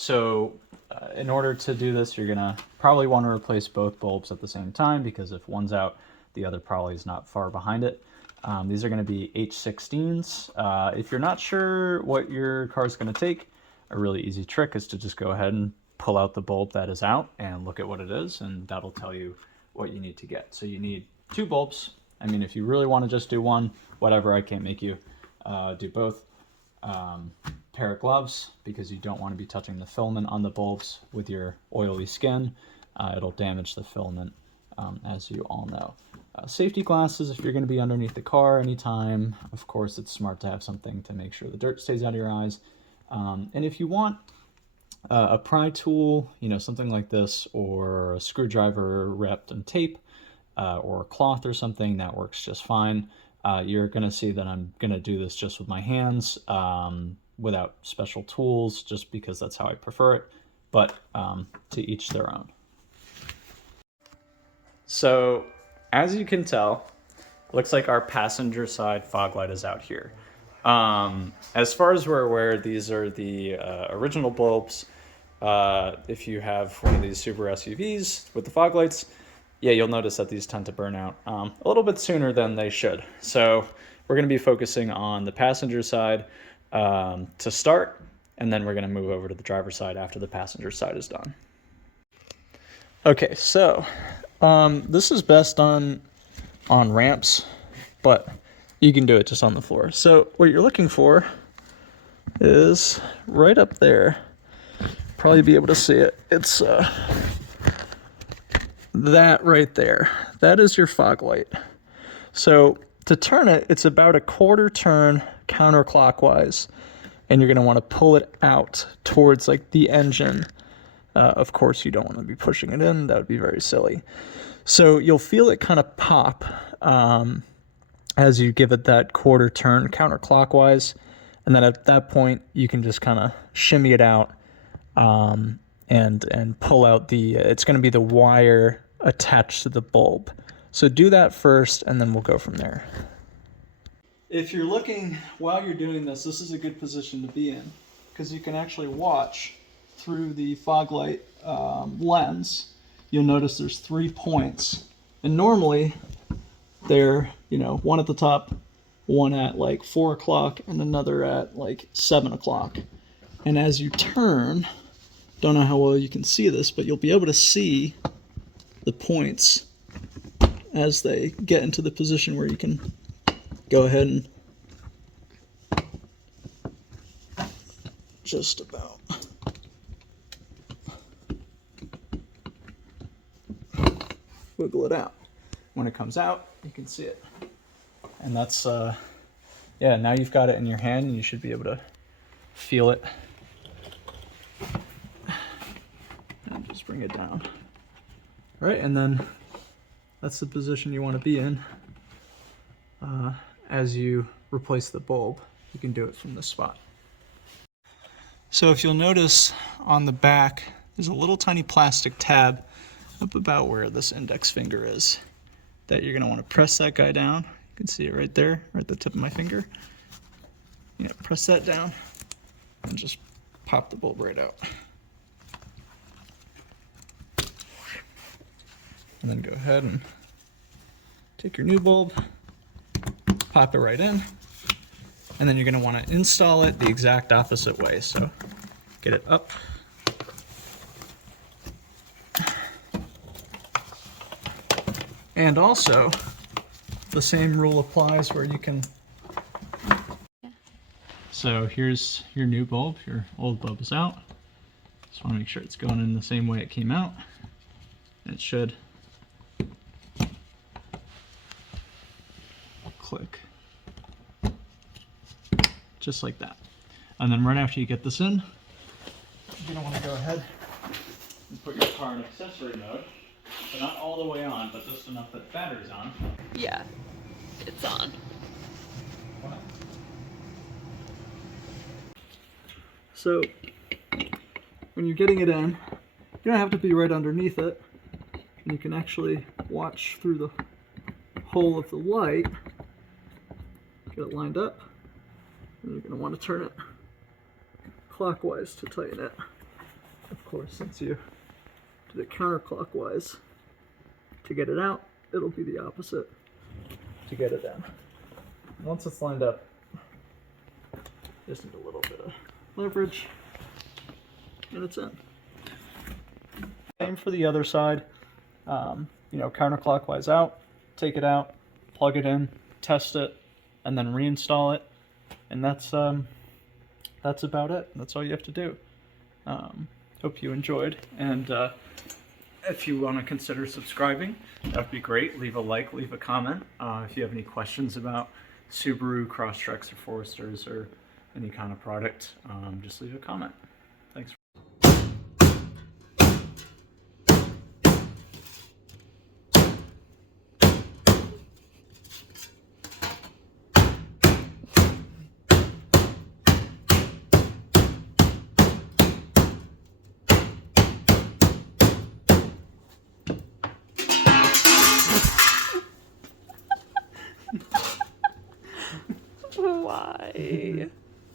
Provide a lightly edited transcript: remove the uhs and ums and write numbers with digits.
So in order to do this, you're gonna probably want to replace both bulbs at the same time, because if one's out, the other probably is not far behind it. These are going to be H16s. If you're not sure what your car is going to take, a really easy trick is to just go ahead and pull out the bulb that is out and look at what it is, and that'll tell you what you need to get. So you need 2 bulbs. I mean, if you really want to just do one, whatever, I can't make you do both. Pair of gloves, because you don't want to be touching the filament on the bulbs with your oily skin. It'll damage the filament, as you all know. Safety glasses if you're going to be underneath the car anytime. Of course, it's smart to have something to make sure the dirt stays out of your eyes. And if you want a pry tool, you know, something like this, or a screwdriver wrapped in tape, or a cloth or something, that works just fine. You're going to see that I'm going to do this just with my hands, without special tools, just because that's how I prefer it, but to each their own. So as you can tell, looks like our passenger side fog light is out here. As far as we're aware, these are the original bulbs. If you have one of these Subaru SUVs with the fog lights, yeah, you'll notice that these tend to burn out a little bit sooner than they should. So we're going to be focusing on the passenger side to start, and then we're going to move over to the driver's side after the passenger side is done. Okay, so this is best on ramps, but you can do it just on the floor. So what you're looking for is right up there. Probably be able to see it. It's that right there. That is your fog light. So to turn it, it's about a quarter turn counterclockwise, and you're going to want to pull it out towards like the engine. Of course, you don't want to be pushing it in. That would be very silly. So you'll feel it kind of pop as you give it that quarter turn counterclockwise. And then at that point, you can just kind of shimmy it out and pull out the, it's going to be the wire attached to the bulb. So do that first, and then we'll go from there. If you're looking while you're doing this, this is a good position to be in, because you can actually watch through the fog light lens. You'll notice there's 3 points, and normally they're, you know, one at the top, one at like 4 o'clock, and another at like 7 o'clock. And as you turn, don't know how well you can see this, but you'll be able to see the points as they get into the position where you can go ahead and just about wiggle it out. When it comes out, you can see it. And that's, yeah, now you've got it in your hand, and you should be able to feel it. And just bring it down. All right, and then that's the position you want to be in. As you replace the bulb, you can do it from this spot. So if you'll notice on the back, there's a little tiny plastic tab up about where this index finger is that you're going to want to press that guy down. You can see it right there, right at the tip of my finger. Yeah, press that down and just pop the bulb right out. And then go ahead and take your new bulb, pop it right in, and then you're going to want to install it the exact opposite way. So get it up, and also the same rule applies where you can. So here's your new bulb. Your old bulb is out. Just want to make sure it's going in the same way it came out. And it should. Click. Just like that. And then right after you get this in, you're going to want to go ahead and put your car in accessory mode. But not all the way on, but just enough that the battery's on. Yeah, it's on. Wow. So when you're getting it in, you don't have to be right underneath it. And you can actually watch through the hole of the light. Get it lined up, and you're going to want to turn it clockwise to tighten it. of course, since you do it counterclockwise to get it out, it'll be the opposite to get it in. Once it's lined up, just need a little bit of leverage, and it's in. Same for the other side. You know, counterclockwise out, take it out, plug it in, test it, and then reinstall it. And that's about it. That's all you have to do. Hope you enjoyed. And if you want to consider subscribing, that would be great. Leave a like, leave a comment. If you have any questions about Subaru Crosstreks or Foresters or any kind of product, just leave a comment. Thanks. Why?